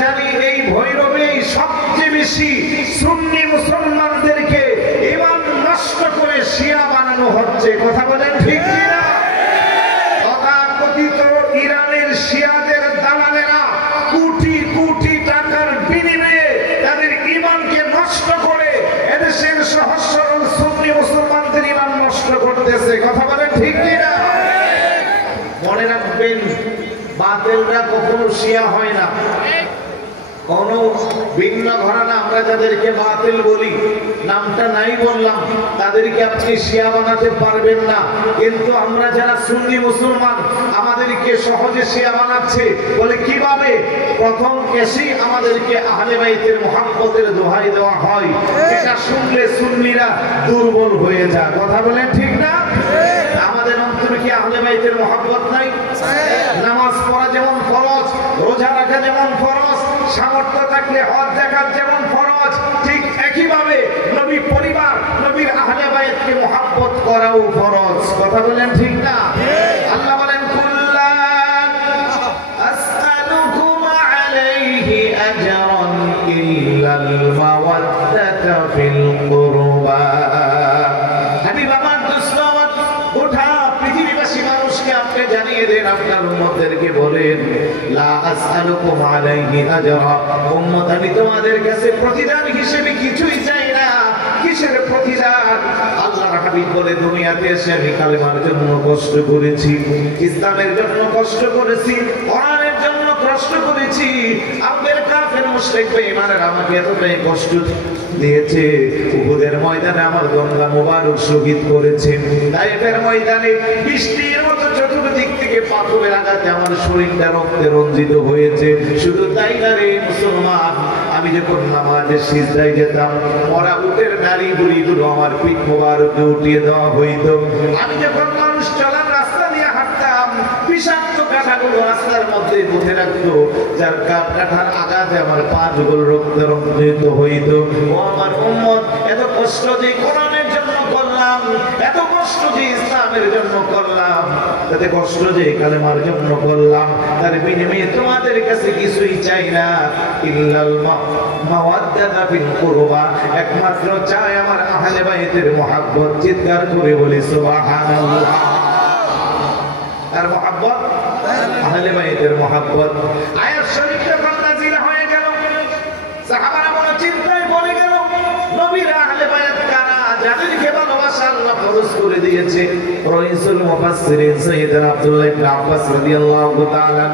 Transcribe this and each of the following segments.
জানি এই ভৈরবেই সবচেয়ে বেশি সুন্নি মুসলমানদেরকে ঈমান নষ্ট করে শিয়া বানানো হচ্ছে। কথা বলেন ঠিক কিনা? তথাকথিত ইরানের শিয়াদের দালালেরা কোটি কোটি টাকার বিনিময়ে তাদের ঈমানকে নষ্ট করে এদেশের সহজ সরল সুন্নি মুসলমানদের ঈমান নষ্ট করতেছে। কথা বলেন ঠিক কিনা? মনে রাখবেন, বাতিলরা কখনো শিয়া হয় না। কোন ভিন্ন ঘরানা আমরা যাদেরকে বাতিল বলি, নামটা নাই বললাম, তাদেরকে আপনি শিয়া বানাতে পারবেন না। কিন্তু আমরা যারা সুন্নি মুসলমান, আমাদেরকে সহজে শিয়া বানাচ্ছে। বলে কিভাবে? প্রথম কেসি আমাদেরকে আহলে বাইতের মুহাব্বতের দোহাই দেওয়া হয়, এটা শুনলে সুন্নিরা দুর্বল হয়ে যায়। কথা বলেন ঠিক না? আমাদের অন্তরে কি আহলে বাইতের মুহাব্বত নাই? নামাজ পড়া যেমন ফরজ, রোজা রাখা যেমন ফরজ, সামর্থ্য থাকলে হজ যাকাত যেমন ফরজ, ঠিক একইভাবে নবী পরিবার, নবীর আহলে বাইতকে মুহাব্বত করাও ফরজ। কথা বলেন ঠিক না? আল্লাহ বলেন, কুল্লা আসআলুকুম আলাইহি আজরান ইল্লাল মাওয়াদ্দাতা ফিল কুরবা। হাবিব আমার দোস্ত, গোটা পৃথিবীবাসী মানুষকে আপনি জানিয়ে দেন, আপনার উম্মতদেরকে বলেন, লা আসআলুকুম আলাইহি আজরা, উম্মত আমি তোমাদের কাছে প্রতিদান হিসেবে কিছুই চাই না। কিসের প্রতিদান? আল্লাহর হাবিব বলে, দুনিয়াতে এসে আমি কালেমার জন্য কষ্ট করেছি, ইসলামের জন্য কষ্ট করেছি, কোরআনের জন্য কষ্ট করেছি। আমাদের কাফের মুশরিক বেঈমানেরা আমাকে এতটাই কষ্ট দিয়েছে, উহুদের ময়দানে আমার গঙ্গা মুবারক শহীদ করেছে, তায়েফের ময়দানে বৃষ্টির মতো চতুর্দিক থেকে পাথরের আঘাতে আমার শরীরটা রক্তে রঞ্জিত হয়েছে। শুধু তাই না রে মুসলমান, আমি যখন নামাজের সিজদায় যেতাম, ওরা উটের নারী বুড়িগুলো আমার পিঠ মোবারকে উঠিয়ে দেওয়া হইতো। আমি যখন মানুষ চলার রাস্তা দিয়ে হাঁটতাম, বিষাক্ত কাঁটাগুলো রাস্তার মধ্যে পুঁতে রাখতো, যার কাঁটার আঘাতে আমার পা যুগল রক্তে রঞ্জিত হইতো। ও আমার উম্মত, এত কষ্ট যে কোরআনের জন্য করলাম, এত কষ্ট যে ইসলামের জন্য করলাম, এত কষ্ট যে কালেমার জন্য করলাম, তার বিনিময়ে তোমাদের কাছে কিছুই চাই না, ইল্লাল মাওয়াদ্দাতা ফিল কুরবা, একমাত্র চাই আমার আহলে বাইতের মুহাব্বত। চিৎকার করে বলি সুবহানাল্লাহ। আর মুহাব্বত, আহলে বাইতের মুহাব্বত। আয়াত শরীফ যখন নাযিল হয়ে গেল, সাহাবারা বড় চিন্তায় পড়ে গেল, নবীর আহলে বাইত কারা, যাদেরকে ভালোবাসা আল্লাহ ফরজ করে দিয়েছে। রাইসুল মুফাসসিরিন সাইয়েদনা আব্দুল্লাহ ইবনে আব্বাস রাদিয়াল্লাহু তাআলা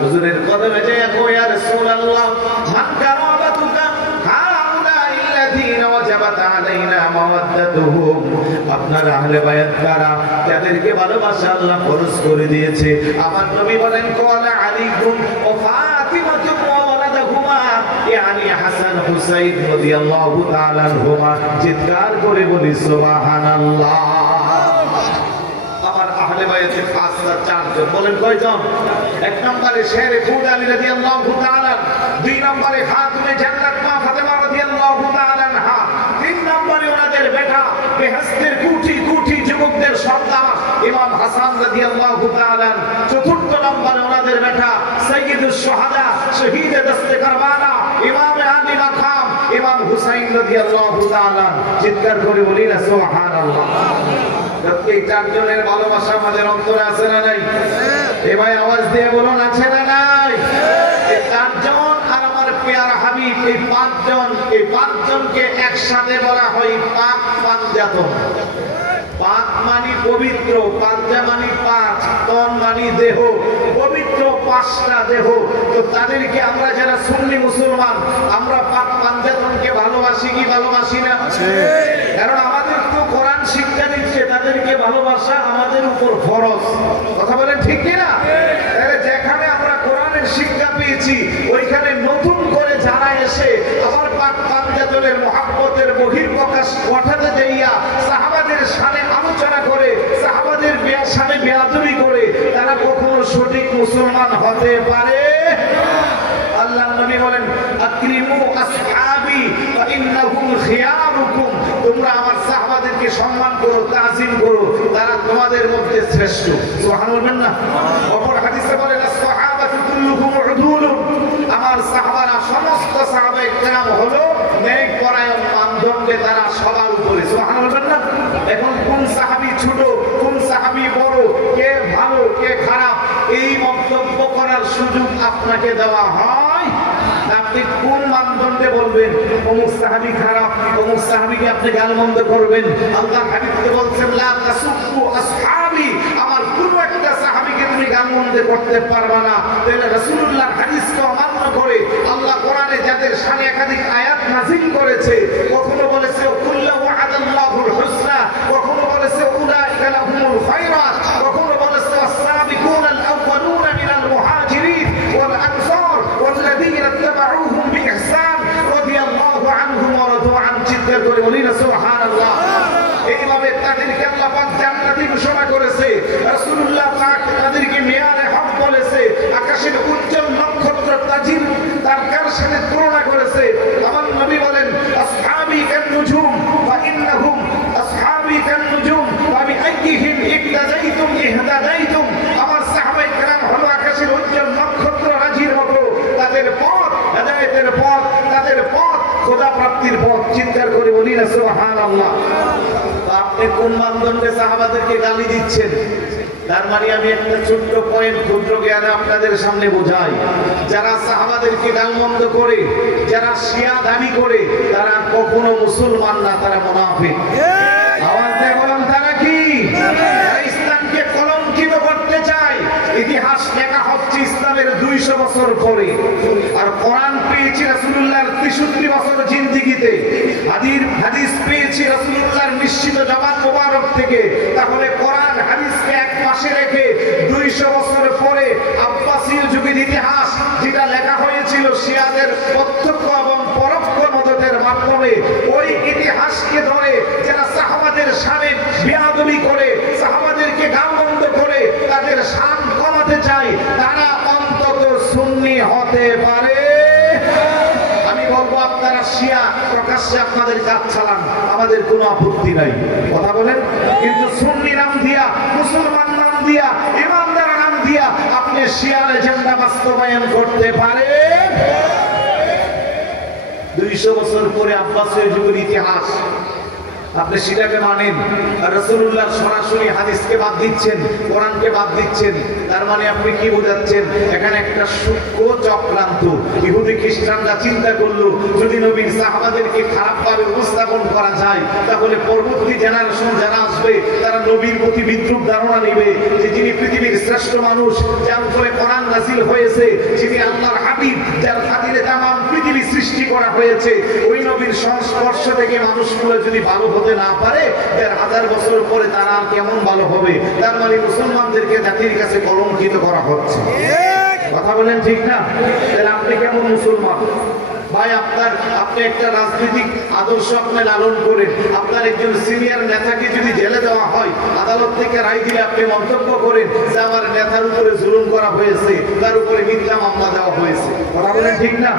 হুজুরের কদমে যায়, ইয়া রাসূলুল্লাহ, মান কারাবাতুকা হাউলাই আল্লাযীনা ওয়াজাবাত আলাইনা মাওয়াদ্দাতুহুম, আপনার আহলে বাইত কারা, যাদেরকে ভালোবাসা আল্লাহ ফরজ করে দিয়েছে। আমার নবী বলেন, ক্বালা আলীকুম ওয়া ফাতিমাতু ওয়া ওয়ালাদুহুমা, ইয়ানি হাসান হুসাইন রাদিয়াল্লাহু তাআলা আনহুমা। চিৎকার করে বলি সুবহানাল্লাহ। আমার আহলে বাইতের খাসা চারজন, বলেন কয়জন? এক নম্বরে শেরে খুদ আলী রাদিয়াল্লাহু তাআলা, দুই নম্বরে খাতুনে জান্নাত মা ফাতেমা রাদিয়াল্লাহু তাআলা আনহা, তিন নম্বরে ওনাদের বেটা বেহেশতের কোটি কোটি যুবকদের সর্দার ইমাম হাসান রাদিয়াল্লাহু তাআলা, চতুর্থ নম্বরে ওনাদের বেটা সাইয়্যিদুশ শুহাদা, শহীদে দস্তে কারবালা, ইমাম আলী মাকাম, ইমাম হুসাইন রাদিয়াল্লাহু তাআলা। চিৎকার করে বলি না সুবহানাল্লাহ। এই চারজনের ভালোবাসা আমাদের অন্তরে আছে না নাই? এ ভাই আওয়াজ দিয়ে বলুন, আছে না নাই? এই চারজন আর আমার প্রিয় হাবিব, এই পাঁচজন, এই পাঁচজনকে একসাথে বলা হয় পাক পাঞ্জাতন। পাক মানে পবিত্র, পাঞ্জা মানে পাঁচ, তন মানে দেহ, পবিত্র পাঁচটা দেহ। তো তাদেরকে আমরা যারা সুন্নি মুসলমান, আমরা পাক পাঞ্জাতনকে ভালোবাসি কি ভালোবাসি না? কারণ আমাদের তো কোরআন শিক্ষা দিচ্ছে, তাদেরকে ভালোবাসা আমাদের উপর ফরজ। কথা বলেন ঠিক কিনা? তাহলে যেখানে আমরা কোরআনের শিক্ষা পেয়েছি, ওইখানে নতুন করে যারা এসে আবার পাক পাঞ্জাতনের মুহাব্বতের বহিঃপ্রকাশ ঘটাতে যাইয়া সাহাবাদের সামনে আলোচনা করে, সাহাবাদের সামনে বেয়াদবি করে, তারা কখনো সঠিক মুসলমান হতে পারে? আল্লাহ নবী বলেন, আকরিমু আসহাবি ফা ইন্নাহুম খিয়ারুকুম, তোমরা আমার সাহাবাদেরকে সম্মান করো, তাজিম করো, তারা তোমাদের মধ্যে শ্রেষ্ঠ। সুবহানাল্লাহ। না অপর হাদিসে বলেন, আসহাবাতু কুল্লুহুম উদুলুন, আমার সাহাবারা সবার উপরে। সুবহানাল্লাহ না? এখন কোন সাহাবী ছোট, কোন সাহাবী বড়, কে ভালো কে খারাপ, এই মন্তব্য করার সুযোগ আপনাকে দেওয়া হয়। আপনি কোন মানদণ্ডে বলবেন অমুক সাহাবী খারাপ, অমুক সাহাবীকে আপনি গালমন্দ করবেন? আল্লাহর হাবিব তো বলছেন লা তাসুব্বু আসহাবি, আমার কোন একটা সাহাবীকে তুমি গালমন্দ করতে পারবে না। তাহলে রাসূলুল্লাহর হাদিসকে অমান্য করে আল্লাহ কোরআনে যাদের শানে একাধিক আয়াত নাযিল করেছে, কখনো বলেছে কুল্লু ওয়া'দাল্লাহুল হুসনা, কখনো বলেছে উলাইকা লাহুমুল খায়রাত, কখনো বলেছে আস-সাবিকুনাল আউয়ালুনা মিনাল মুহাজিরিন ওয়াল আনসার ওয়াল্লাযীনা ইত্তাবাউহুম বিইহসান রাদিয়াল্লাহু আনহুম ওয়া রাদু আন। চিৎকার করে বলি না সুবহানাল্লাহ। এইভাবে তাদেরকে আল্লাহ পাক জান্নাতি ঘোষণা করেছে। রাসূলুল্লাহ পাক তাদেরকে মেয়ারে হক বলেছে। আকাশের উজ্জ্বল নক্ষত্র তাজির তারকার সাথে তুলনা করেছে। আমার নবী বলেন আসহাবী কান নুজুম ওয়া ইন্নাহুম আসহাবী কান নুজুম ওয়া বিআইয়িহিম ইক্তাদাইতুম ইহতাদাইতুম। আমার সাহাবায়ে কেরাম হলো আকাশের উজ্জ্বল নক্ষত্র রাজির মতো। তাদের পথ হেদায়েতের পথ, তাদের পথ খোদা প্রাপ্তির পথ। চিৎকার করে বলি না সুবহানাল্লাহ। আপনি কোন মানদণ্ডে সাহাবাদেরকে গালি দিচ্ছেন? তার মানে আমি একটা ছোট্ট পয়েন্ট ক্ষুদ্র জ্ঞানে আপনাদের সামনে বোঝাই। যারা সাহাবাদেরকে গালমন্দ করে, যারা শিয়া দাবি করে, তারা কখনো মুসলমান না, তারা মুনাফিক। আওয়াজ দিয়ে বলুন তারা কি? ইসলামকে কলঙ্কিত করতে চায়। ইতিহাস লেখা হচ্ছে ইসলামের 200 বছর পরে, আর কোরআন পেয়েছি রাসূলুল্লাহর 63 বছর জিন্দেগিতে। হাদিস পেয়েছি রাসূলুল্লাহর নিশ্চিত জবান মোবারক থেকে। তাহলে কোরআন হাদিসকে এক পাশে রেখে 200 বছর পরে আব্বাসীয় যুগের ইতিহাস যেটা লেখা হয়েছিল শিয়াদের প্রত্যক্ষ এবং পরোক্ষ মদদের মাধ্যমে, ওই ইতিহাসকে ধরে যারা সাহাবাদের শানে বেয়াদবি করে, সাহাবাদেরকে গালমন্দ করে, তাদের শান কমাতে চায়, তারা অন্তত সুন্নি হতে পারে। আমি বলবো আপনারা শিয়া প্রকাশ্যে আপনাদের কাজ চালান, আমাদের কোনো আপত্তি নাই, কথা বলেন। কিন্তু সুন্নি নাম দিয়া, মুসলমান নাম দিয়া, ইমানদার নাম দিয়া আপনি শিয়ার এজেন্ডা বাস্তবায়ন করতে পারেন? 200 বছর পরে আব্বাসীয় যুগের ইতিহাস আপনি সেটাকে মানেন, আর রাসূলুল্লাহর সরাসরি হাদিসকে বাদ দিচ্ছেন, কোরআনকে বাদ দিচ্ছেন। তার মানে আপনি কি বোঝাচ্ছেন? এখানে একটা সূক্ষ্ম চক্রান্ত। ইহুদি খ্রিস্টানরা চিন্তা করলো যদি নবীর সাহাবাদেরকে খারাপভাবে উপস্থাপন করা যায়, তাহলে পরবর্তী জেনারেশন যারা আসবে তারা নবীর প্রতি বিদ্রূপ ধারণা নেবে যে যিনি পৃথিবীর শ্রেষ্ঠ মানুষ, যার উপরে কোরআন নাযিল হয়েছে, যিনি আল্লাহর হাবিব, যার খাতিরে তামাম পৃথিবী সৃষ্টি করা হয়েছে, ওই নবীর সংস্পর্শ থেকে মানুষগুলো যদি ভালো হতে না পারে, 1000 বছর পরে তারা কেমন ভালো হবে? তার মানে মুসলমানদেরকে জাতির কাছে কলঙ্কিত করা হচ্ছে। কথা বলেন ঠিক না? তাহলে আপনি কেমন মুসলমান ভাই? আপনি একটা রাজনৈতিক আদর্শ আপনি লালন করেন, আপনার একজন সিনিয়র নেতাকে যদি জেলে দেওয়া হয়, আদালত থেকে রায় দিলে আপনি মন্তব্য করেন যে আমার নেতার উপরে জুলুম করা হয়েছে, তার উপরে মিথ্যা মামলা দেওয়া হয়েছে। কথা বলেন ঠিক না?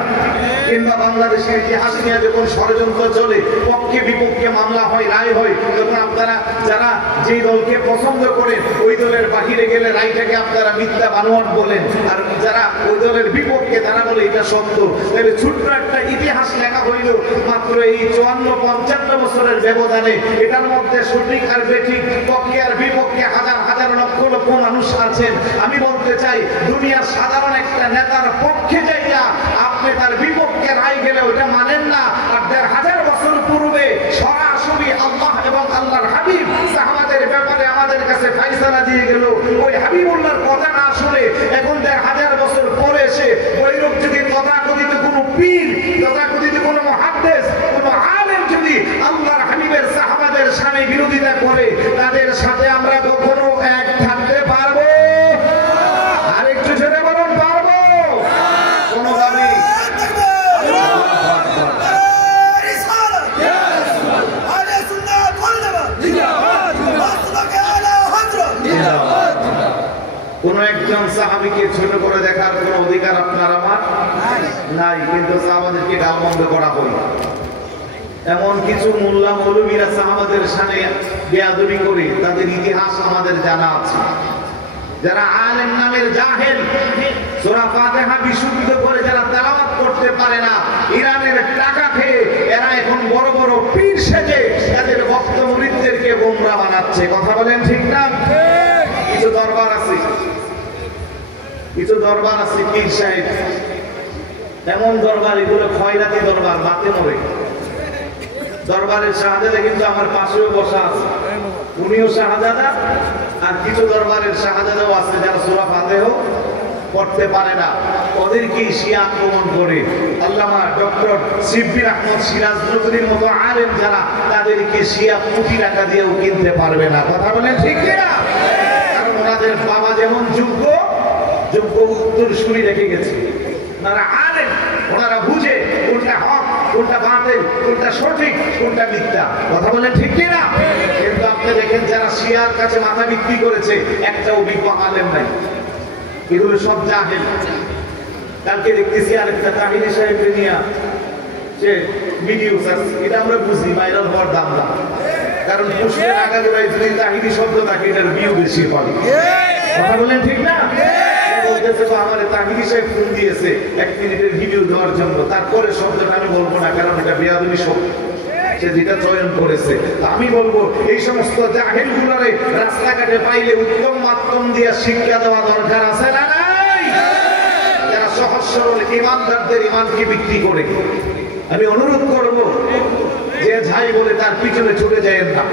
কিংবা বাংলাদেশের ইতিহাস নিয়ে যখন ষড়যন্ত্র চলে, পক্ষে বিপক্ষে মামলা হয়, রায় হয়, তখন আপনারা যারা যেই দলকে পছন্দ করেন ওই দলের বাহিরে গেলে রায়টাকে আপনারা মিথ্যা বানোয়াট বলেন, আর যারা ওই দলের বিপক্ষে তারা বলে এটা সত্য। তাহলে ছোট্ট একটা ইতিহাস লেখা হইল মাত্র এই 54-55 বছরের ব্যবধানে। এটার মধ্যে সঠিক আর বেঠিক, পক্ষে আর বিপক্ষে হাজার হাজার লক্ষ লক্ষ মানুষ আছেন। আমি বলতে চাই দুনিয়ার সাধারণ একটা নেতার পক্ষে যাইয়া আপনি তার বিপক্ষে রায় গেলে ওটা মানেন না। আর 1500 বছর পূর্বে সরাসরি আল্লাহ এবং আল্লাহর হাবিব সাহাবাদের ব্যাপারে আমাদের কাছে ফায়সালা দিয়ে গেল। ওই হাবিবুল্লাহর কথা না শুনে এখন 1500 বছর পরে এসে ওইরূপ যদি তথাকথিত কোনো পীর, তথাকথিত কোনো মুহাদ্দিস, কোনো আলেম যদি আল্লাহর হাবিবের সাহাবাদের শানে বিরোধিতা করে, তাদের সাথে আমরা কখনো এক থাকতে পারবো? আরেকটু জোরে বলুন, পারবো? কোনোভাবে কোন একজন সাহাবীকে ছোট করে দেখার কোন অধিকার আপনার আমার নাই, কিন্তু সাহাবাদেরকে গালমন্দ করা হলো। এমন কিছু মোল্লা মৌলবীরা সাহাবাদের সামনে বেয়াদবি করে, তাদের ইতিহাস আমাদের জানা আছে। যারা আলেম নামের জাহেল, সূরা ফাতিহা বিশুদ্ধ করে যারা তেলাওয়াত করতে পারে না, ইরানের টাকা খেয়ে এরা এখন বড় বড় পীর সেজে তাদের ভক্ত মুরিদদেরকে গোমরা বানাচ্ছে। কথা বলেন ঠিক না? কিছু দরবার আছে, কিছু দরবার আছে পীর সাহেব, এমন দরবার, এগুলো খয়রাতি দরবার, বাতে মরে। দরবারের শাহজাদা কিন্তু আমার পাশেও বসা আছে, উনিও শাহজাদা। আর কিছু দরবারের শাহজাদাও আছে যারা সূরা ফাতিহা পড়তে পারে না, ওদেরকে শিয়া আক্রমণ করে। আল্লামা ডক্টর শিববির আহমদ সিরাজ নবীর মতো আলেম যারা, তাদেরকে শিয়া কোটি টাকা দিয়েও কিনতে পারবে না। কথা বলেন ঠিক কিনা? কারণ ওনাদের বাবা যেমন যোগ্য উত্তরসূরি রেখে গেছে। ওনারা আলেম, ওনারা বুঝে কোনটা হক, কোনটা বাতিল, কোনটা সঠিক, কোনটা মিথ্যা। কথা বলেন ঠিক কিনা? কিন্তু আপনি দেখেন যারা শিয়ার কাছে মাথা বিক্রি করেছে, একটা অভিজ্ঞ আলেম নাই, এগুলো সব জাহেল। কালকে দেখতেছি আরেকটা তাহিনী সাহেবকে নিয়ে সে ভিডিও সার্চ, এটা আমরা বুঝি ভাইরাল হওয়ার দাম না, কারণ পুষ্পের আগাগোড়ায় যদি তাহিনী শব্দ থাকে এটার ভিউ বেশি পাবে। কথা বলেন ঠিক না? বলতেছে তো আমার তাহিনী সাহেব ফোন দিয়েছে 1 মিনিটের ভিডিও দেওয়ার জন্য, তারপরে শব্দটা আমি বলবো না, কারণ এটা বেয়াদবি শব্দ সে যেটা চয়ন করেছে। আমি বলবো এই সমস্ত জাহেলগুলোরে রাস্তাঘাটে পাইলে উত্তম মাধ্যম দিয়ে শিক্ষা দেওয়া দরকার আছে না নাই? যারা সহজ সরল ইমানদারদের ইমানকে বিক্রি করে। আমি অনুরোধ করব যে যাই বলে তার পিছনে ছুটে যায় না।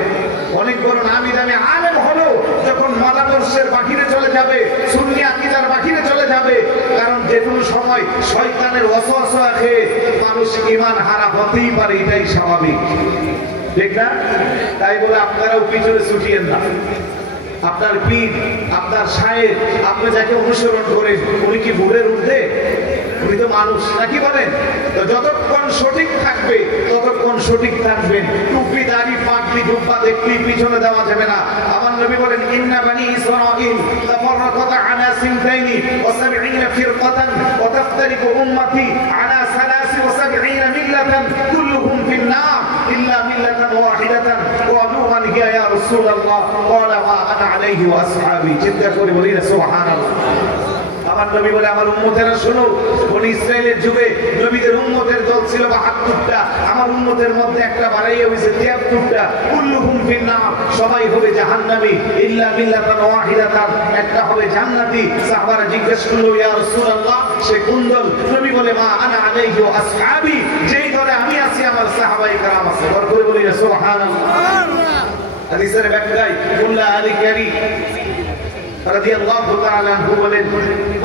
অনেক বড় নামি দামি আলেম হলো যখন মতাদর্শের বাহিরে চলে যাবে, সুন্নি আকীদার বাহিরে চলে যাবে, কারণ যে কোনো সময় শয়তানের ওয়াসওয়াসা খেয়ে মানুষ ঈমান হারা হতেই পারে, এটাই স্বাভাবিক, ঠিক না? তাই বলে আপনারাও পিছনে ছুটিয়েন না। আপনার পীর, আপনার শায়েখ, আপনি যাকে অনুসরণ করেন, উনি কি ভুলের ঊর্ধ্বে? উনি তো মানুষ, নাকি বলেন? তো যতক্ষণ সঠিক থাকবে ততক্ষণ সঠিক থাকবেন। টুপি, দাড়ি, পাগড়ি, জুব্বা দেখলেই পিছনে দেওয়া যাবে না। আমার নবী বলেন, ইন্না বানি ইসরাঈল তাফাররাকাত আলা সিনতাইনি ওয়া সাবঈনা ফিরকাতান ওয়া তাফতারিকু উম্মতি আলা 73 মিল্লাতান কুল্লুহুম ফিন-নার ইল্লা মিল্লাতান ওয়াহিদাতান ক্বালু মান হিয়া ইয়া রাসূলুল্লাহ ক্বালা মা আনা আলাইহি ওয়া আসহাবি। চিন্তা করে বলি না সুবহানাল্লাহ। আমার নবী বলে, আমার উম্মতেরা শোনো, বনি ইসরাইলের যুগে নবীদের উম্মতের দল ছিল 72টা, আমার উম্মতের মধ্যে একটা বাড়াইয়া হয়েছে 73টা। কুল্লুহুম ফিন-নার, সবাই হবে জাহান্নামী, ইল্লা মিল্লাতান ওয়াহিদাতান, একটা হবে জান্নাতি। সাহাবারা জিজ্ঞেস করলো, ইয়া রাসূলুল্লাহ সে কোন দল? নবী বলে, মা আনা আলাইহি ওয়া আসহাবি, যেই দলে আমি আছি আমার সাহাবায়ে কেরাম আছে। বড় করে বলি সুবহানাল্লাহ। হাদিসের ব্যাখ্যায় মুল্লা আলী কারি রাদিয়াল্লাহু তাআলা আনহু বলেন,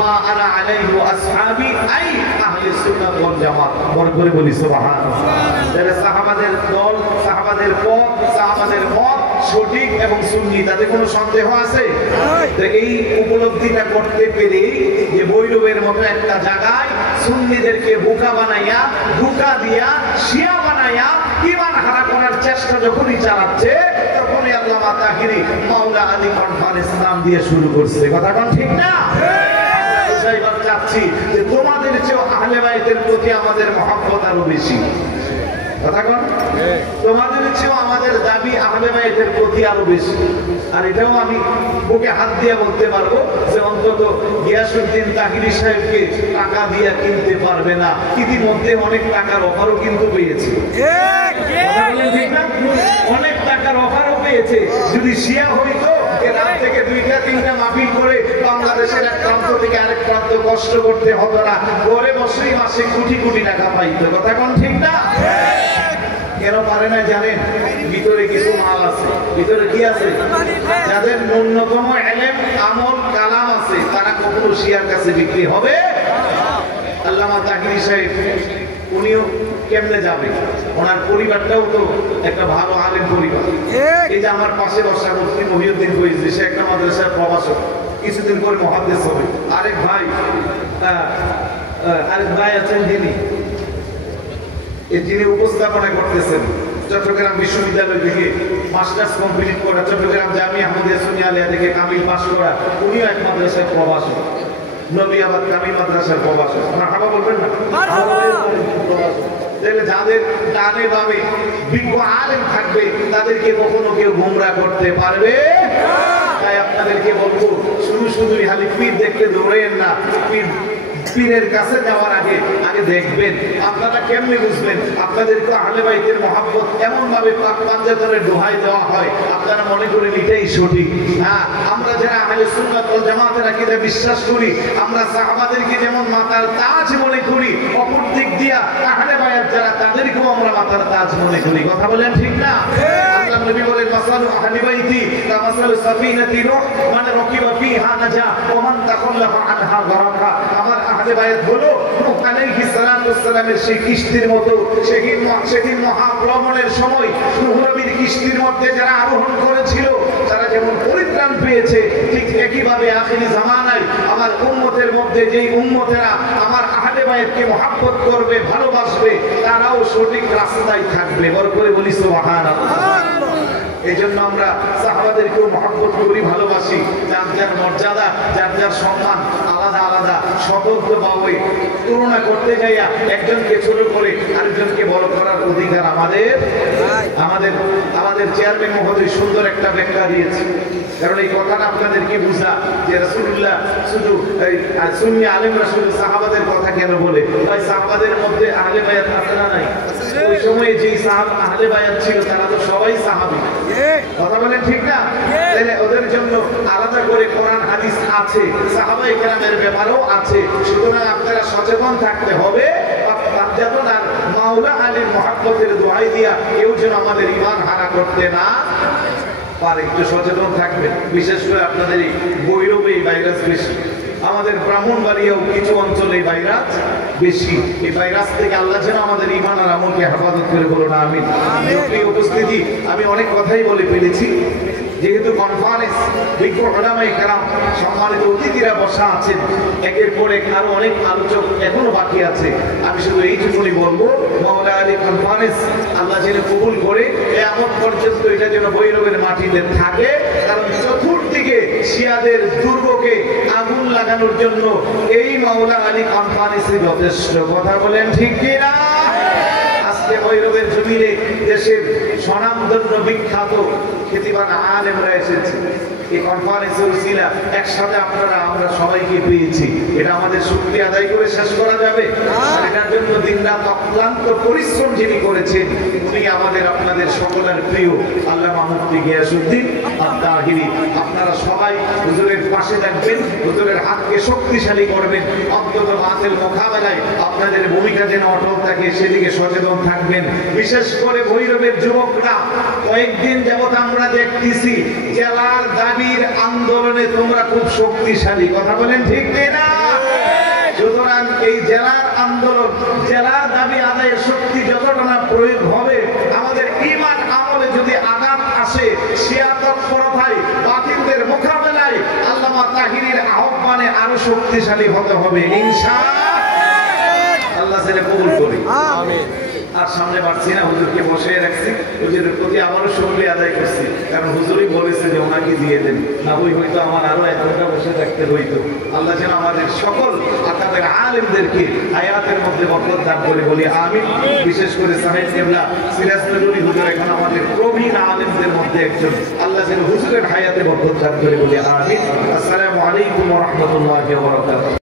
মা আনা আলাইহি ওয়া আসহাবি আই আহলে সুন্নাত ওয়াল জামাত। বড় করে বলি সুবহানাল্লাহ। যারা সাহাবাদের দল, সাহাবাদের পথ, সাহাবাদের মত সঠিক এবং সুন্নি, তাতে কোনো সন্দেহ আছে? তো এই উপলব্ধিটা করতে পেরে যে বৈরবের মতো একটা জায়গায় সুন্নিদেরকে বোকা বানাইয়া, ধোঁকা দিয়া, শিয়া বানাইয়া ঈমান হারা করার চেষ্টা যখনই চালাচ্ছে, তখনই আল্লামা তাহিরি মাওলা আলী কনফারেন্স নাম দিয়ে শুরু করছে। কথা কোন ঠিক না? আমরা চাচ্ছি যে তোমাদের চেয়ে আহলে বাইতের প্রতি আমাদের মহব্বত আরো বেশি। কথা কোন? তোমাদের চেয়ে আমাদের দাবি আহলে বাইতের প্রতি আরো বেশি। আর এটাও আমি বুকে হাত দিয়ে বলতে পারবো যে অন্তত গিয়াসউদ্দিন তাহিরি সাহেবকে টাকা দিয়ে কিনতে পারবে না, ইতিমধ্যে অনেক টাকার অফারও কিন্তু পেয়েছে। অনেক টাকার অফারও পেয়েছে। যদি শিয়া হইতো রাত থেকে 2টা-3টা মাহফিল করে বাংলাদেশের এক প্রান্ত থেকে আরেক প্রান্ত কষ্ট করতে হতো না, ঘরে বসেই মাসে কোটি কোটি টাকা পাইতো। কথা কোন ঠিক না? কেন পারে না জানেন? ভিতরে কিছু মাল আছে। ভিতরে কি আছে? যাদের ন্যূনতম ইলম, আমল, কালাম আছে, তারা কখনো শিয়ার কাছে বিক্রি হবে। আল্লামা তাহিরি সাহেব উনিও কেমনে যাবে? ওনার পরিবারটাও তো একটা ভালো আলেম পরিবার। এই যে আমার পাশে বসা মুফতি মহিউদ্দিন ফৈজি, সে একটা মাদ্রাসার প্রভাষক, কিছুদিন পরে মুহাদ্দিস হবে। আরেক ভাই আছেন যিনি উপস্থাপনা করতেছেন চট্টগ্রাম বিশ্ববিদ্যালয় থেকে মাস্টার্স কমপ্লিট করা, চট্টগ্রাম জামিয়া আহমদিয়া সুন্নিয়া আলিয়া থেকে কামিল পাস করা, উনিও এক মাদ্রাসার প্রভাষক, নবিয়াবাদ কামিল মাদ্রাসার প্রভাষক। মারহাবা বলবেন না? যাদের ডানে বামে বিজ্ঞ আলেম থাকবে, তাদেরকে কখনো কেউ গোমরা করতে পারবে। তাই আপনাদেরকে বলবো, শুধু শুধুই খালি পীর দেখলে দৌড়েন না, পীর পীরের কাছে যাওয়ার আগে দেখবেন আপনারা কেমনে বুঝবেন আপনাদেরকে আহলে বাইতের মহব্বত এমন ভাবে পাঞ্জাতনের দোহাই দেওয়া হয় আপনারা মনে করেন এটাই সঠিক। হ্যাঁ, আমরা যারা আহলে সুন্নাত ওয়াল জামাতের আকীদা বিশ্বাস করি, আমরা সাহাবাদেরকে যেমন মাতার তাজ মনে করি, অপর দিক দিয়া আহলে বায়াত যারা তাদেরকেও আমরা মাতার তাজ মনে করি। কথা বলেন ঠিক না? আল্লাহ নবী বলেন মাসালু আহলি বাইতি কামাসালু সাফিনাতি নূহ মান রাকিবা ফিহা নাজা ওয়া মান তাখাল্লাফা আনহা গারাকা। আমার আহলে বায়াত হলো নূহ আলাইহিস সালাতু ওয়াস সালামের সেই কিস্তির মতো। সেদিন মহাপ্রলয়ের সময় নূহ নবীর কিস্তির মধ্যে যারা আরোহণ করেছিল তারা যেমন পরিত্রাণ পেয়েছে, ঠিক একইভাবে আখিরি জামানায় আমার উম্মতের মধ্যে যেই উম্মতেরা আমার আহলে বায়াতকে মহব্বত করবে, ভালোবাসবে, তারাও সঠিক রাস্তায় থাকবে। বড় করে বলি সুবহানাল্লাহ। এই জন্য আমরা সাহাবাদেরকেও মহব্বত করি, ভালোবাসি। যার যার মর্যাদা, যার যার সম্মান আলাদা আলাদা। সতর্কভাবে তুলনা করতে যাইয়া একজনকে ছোট করে আরেকজনকে বড় করার অধিকার আমাদের চেয়ারম্যান মহোদয় সুন্দর একটা ব্যাখ্যা দিয়েছে। কারণ এই কথাটা আপনাদেরকে বুঝা যে রাসূলুল্লাহ শুধু সুন্নি আলেমরা শুধু সাহাবাদের কথা কেন বলে, ভাই সাহাবাদের মধ্যে আহলে বায়াত আছে না নাই? ওই সময়ে যেই সাহাবা আহলে বায়াত ছিল তারা তো সবাই সাহাবী। কথা বলেন ঠিক না? তাহলে ওদের জন্য আলাদা করে কোরআন হাদিস আছে, সাহাবায়ে কেরামের ব্যাপারেও আছে। সুতরাং আপনারা সচেতন থাকতে হবে। পাঞ্জাতন আর মাওলা আলীর মহব্বতের দোহাই দিয়া কেউ যেন আমাদের ঈমান হারা করতে না পারে। একটু সচেতন থাকবেন। বিশেষ করে আপনাদের এই ভৈরবে এই ভাইরাস বেশি, আমাদের ব্রাহ্মণবাড়িয়াও কিছু অঞ্চলে এই ভাইরাস বেশি। এই ভাইরাস থেকে আল্লাহ যেন আমাদের ঈমান আর আমলকে হেফাজত করে, বলো না আমিন। এই উপস্থিতি আমি অনেক কথাই বলে ফেলেছি। যেহেতু কনফারেন্স বিজ্ঞ উলামায়ে কেরাম সম্মানিত অতিথিরা বসা আছেন, একের পর এক আরো অনেক আলোচক এখনো বাকি আছে। আমি শুধু এইটুকুনি বলবো, মাওলা আলী কনফারেন্স আল্লাহ যেন কবুল করে কিয়ামত পর্যন্ত এটা যেন ভৈরবের মাটিতে থাকে। কারণ চতুর্দিকে শিয়াদের দুর্গকে আগুন লাগানোর জন্য এই মাওলা আলী কনফারেন্সই যথেষ্ট। কথা বলেন ঠিক কিনা? আজকে ভৈরবের জমিনে দেশের স্বনামধন্য বিখ্যাত খ্যাতিমান আলেমরা এসেছে। এই কনফারেন্সের উসিলা একসাথে আমরা সবাইকে পেয়েছি। এটা আমাদের শুকরিয়া আদায় করে শেষ করা যাবে? এটার জন্য দিনরাত অক্লান্ত পরিশ্রম যিনি করেছেন উনি আপনাদের সকলের প্রিয় আল্লামা মুফতি গিয়াসউদ্দিন আত-তাহিরি। আপনারা সবাই হুজুরের পাশে থাকবেন, হুজুরের হাতকে শক্তিশালী করবেন। অন্তত বাতিল মোকাবেলায় আপনাদের ভূমিকা যেন অটল থাকে সেদিকে সচেতন থাকবেন। বিশেষ করে ভৈরবের যুবকরা কয়েকদিন যাবত আমরা দেখতেছি জেলার দাবির আন্দোলনে তোমরা খুব শক্তিশালী। কথা বলেন ঠিক না? সুতরাং এই জেলার আন্দোলন, জেলার দাবি আদায়ের শক্তি যতটা না প্রয়োগ হবে, আমাদের ঈমান আমলে যদি আঘাত আসে, শিয়া তৎপরতায় বাতিলদের মোকাবেলায় আল্লামা তাহিরির আহ্বানে আরো শক্তিশালী হতে হবে ইনশাআল্লাহ। আল্লাহ যেন কবুল করে। আমিন। আর সামনে বাড়ছি না, হুজুরকে বসিয়ে রাখছি। হুজুরের প্রতি আমারও শুকরিয়া আদায় করছি, কারণ হুজুরই বলেছে যে ওনাকে দিয়ে দেন, না হয়তো আমার আরো এক ঘন্টা বসে থাকতে হইতো। আল্লাহ যেন আমাদের সকল আপনাদের আলেমদেরকে হায়াতের মধ্যে বরকত দান করে, বলি আমিন। বিশেষ করে সাহেব কেবলা সিরাজ নজরুল হুজুর এখন আমাদের প্রবীণ আলেমদের মধ্যে একজন। আল্লাহ যেন হুজুরের হায়াতে বরকত দান করে, বলি আমিন। আসসালামু আলাইকুম ওয়া রাহমাতুল্লাহি ওয়া বারাকাতুহু।